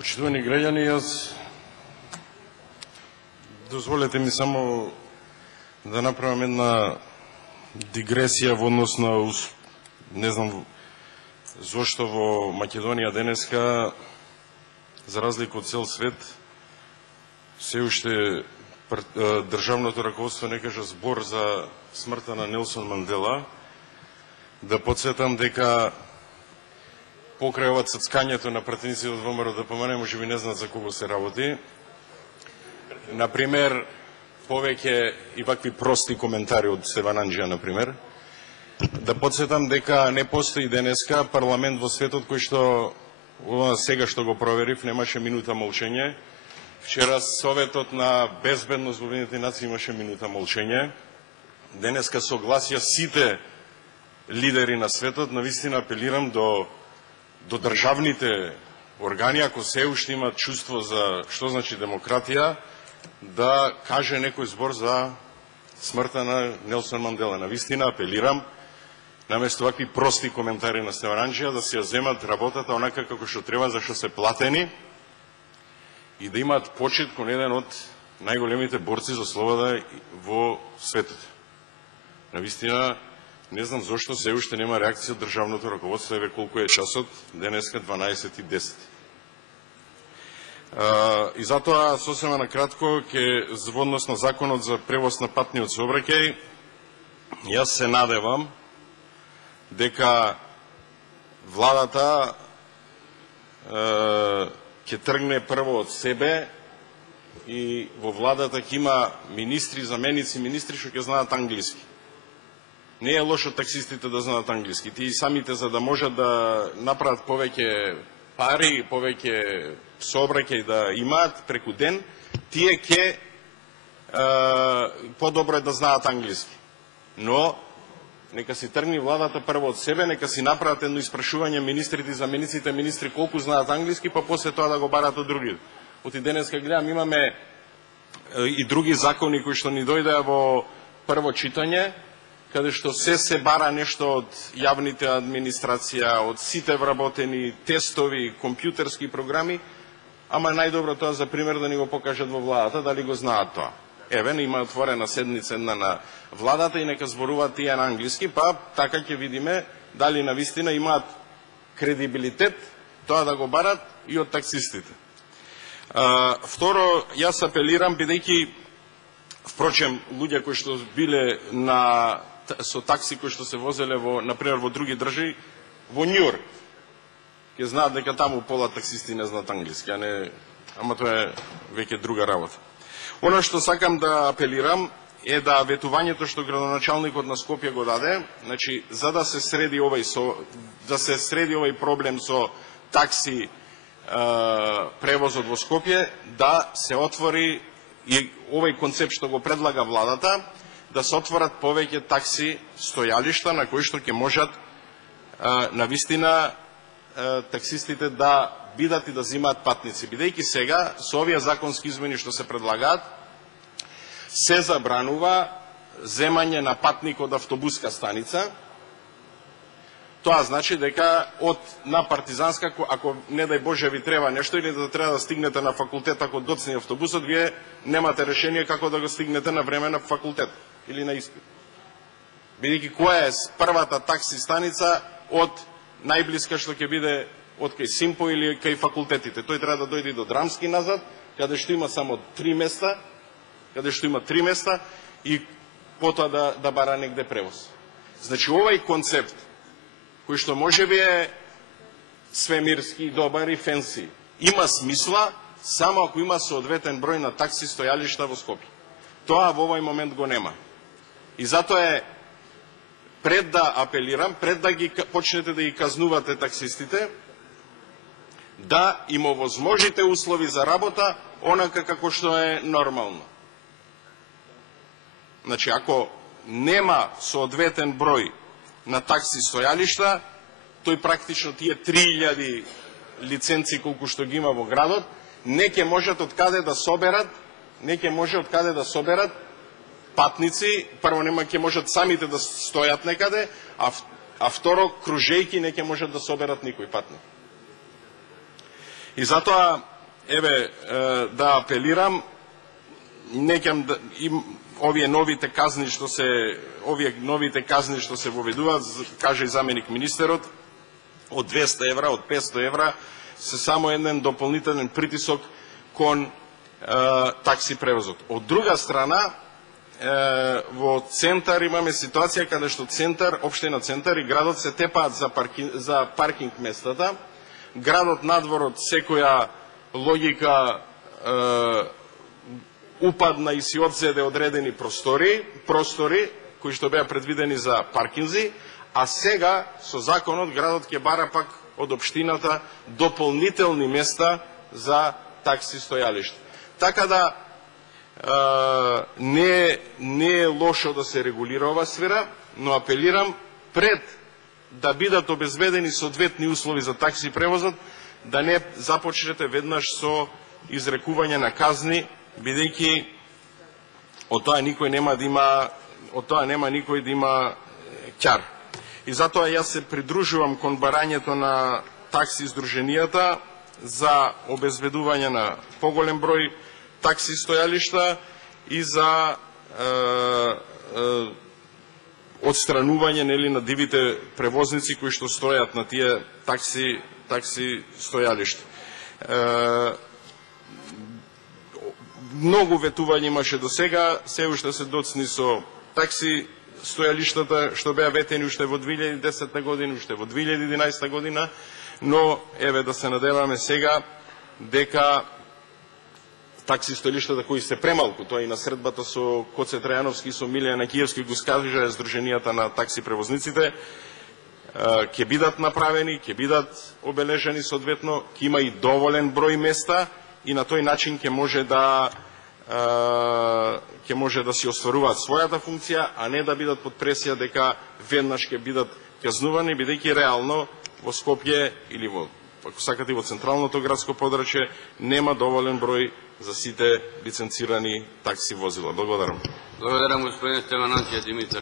Почитувани граѓани, јас дозволете ми само да направам една дигресија во однос на не знам зошто во Македонија денеска, за разлика од цел свет, се уште државното раководство не кажа збор за смртта на Нелсон Мандела. Да подсетам дека покрај ова ццкањето на пратениците од ВМРО ДПМН, можеби не знаат за кого се работи. Например, повеќе и вакви прости коментари од Стефан Анџија, например. Да подсетам дека не постои денеска парламент во светот кој што сега што го проверив немаше минута молчење. Вчера Советот на безбедност во Обединетите нации имаше минута молчење. Денеска согласија сите лидери на светот. Навистина апелирам до државните органи, ако се уште имат чувство за што значи демократија, да каже некој збор за смртта на Нелсон Мандела. Навистина апелирам, наместо вакви прости коментари на Стефан Анџија, да се ја земат работата онака како што треба, зашто се платени, и да имаат почит кон еден од најголемите борци за слобода во светот. Навистина, не знам зошто се уште нема реакција од државното раководство, еве колку е часот, денеска 12:10. И затоа, сосема накратко, во однос на законот за превоз на патниот сообраќај, јас се надевам дека владата ќе тргне прво од себе и во владата ќе има министри, заменици, министри што ќе знаат англиски. Не е лошо таксистите да знаат англиски. Тие самите, за да можат да направат повеќе пари, повеќе сообраќај да имаат преку ден, тие ќе подобро е да знаат англиски. Но нека си тргни владата прво од себе, нека си направат едно испрашување министрите и замениците министри колку знаат англиски, па после тоа да го барат од другите. Оти денеска гледам, имаме и други закони кои што ни дојдеа во прво читање, каде што се бара нешто од јавните администрација, од сите вработени тестови, компјутерски програми, ама најдобро тоа за пример да ни го покажат во владата, дали го знаат тоа. Еве, има отворена седница една на владата и нека зборуваат тие на англиски, па така ќе видиме дали навистина имаат кредибилитет тоа да го барат и од таксистите. Второ, јас апелирам, бидејќи, впрочем, луѓе кои што биле со такси кои што се возеле например во други држави, во Њујорк, ќе знаат дека таму пола таксисти не знаат англиски, ама тоа е веќе друга работа. Она што сакам да апелирам е да ветувањето што градоначалникот на Скопје го даде, значи за да се среди овој проблем со такси превозот во Скопје, да се отвори и овој концепт што го предлага владата, да се отворат повеќе такси стојалишта на кои што ќе можат навистина таксистите да бидат и да земаат патници. Бидејќи сега, со овие законски измени што се предлагаат, се забранува земање на патник од автобуска станица. Тоа значи дека на Партизанска, ако не дај Боже ви треба нешто или да треба да стигнете на факултет, ако доцне автобусот, вие немате решение како да го стигнете на време на факултет или на испит. Бидејќи која е првата такси станица од најблиска што ќе биде од кај Симпо или кај факултетите. Тој треба да дојде до Драмски назад, каде што има само 3 места, и потоа да бара негде превоз. Значи овој концепт, кој што можеби е свемирски, добар и фенси, има смисла само ако има соодветен број на такси стојалишта во Скопје. Тоа во овој момент го нема. И затоа е, пред да апелирам, пред да ги почнете да ги казнувате таксистите, да им овозможите услови за работа онака како што е нормално. Значи, ако нема соодветен број на такси стојалишта, тој практично тие 3000 лиценци колку што ги има во градот, не ќе можат од каде да соберат патници, прво нема ќе можат самите да стојат некаде, а второ, кружејки не ќе можат да соберат никој патник. И затоа еве, да апелирам, неќам да овие новите казни што се воведуваат, каже и заменик министерот, од 200 евра, од 500 евра, се само еден дополнителен притисок кон такси превозот. Од друга страна, во Центар имаме ситуација каде што општина Центар и градот се тепаат за паркинг местата. Градот надвор од секоја логика упадна и си одзеде одредени простори кои што беа предвидени за паркинзи, а сега со законот градот ќе бара пак од општината дополнителни места за такси стојалишта. Така да не е лошо да се регулира ова сфера, но апелирам пред да бидат обезбедени соодветни услови за такси превозот, да не започнете веднаш со изрекување на казни, бидејќи од тоа нема никој да има ќар. И затоа јас се придружувам кон барањето на такси издруженијата за обезбедување на поголем број такси стојалишта и за отстранување на дивите превозници кои што стојат на тие такси стојалишта. Многу ветување имаше до сега, се уште се доцни со такси стојалиштата што беа ветени уште во 2010 година, уште во 2011 година, но еве да се надеваме сега дека такси стојалиштата кои се премалку, тоа и на средбата со Коце Трајановски и со Милијана Киевски го скажа Сдруженијата на такси превозниците, ќе бидат направени, ќе бидат обележени соодветно, ќе има и доволен број места и на тој начин ќе може да си остваруваат својата функција, а не да бидат под пресија дека веднаш ќе бидат казнувани, бидејќи реално во Скопје или ако сакате во централното градско подрачје нема доволен број за сите лиценцирани такси возила. Благодарам. Благодарам, господин Стевананција Димитар.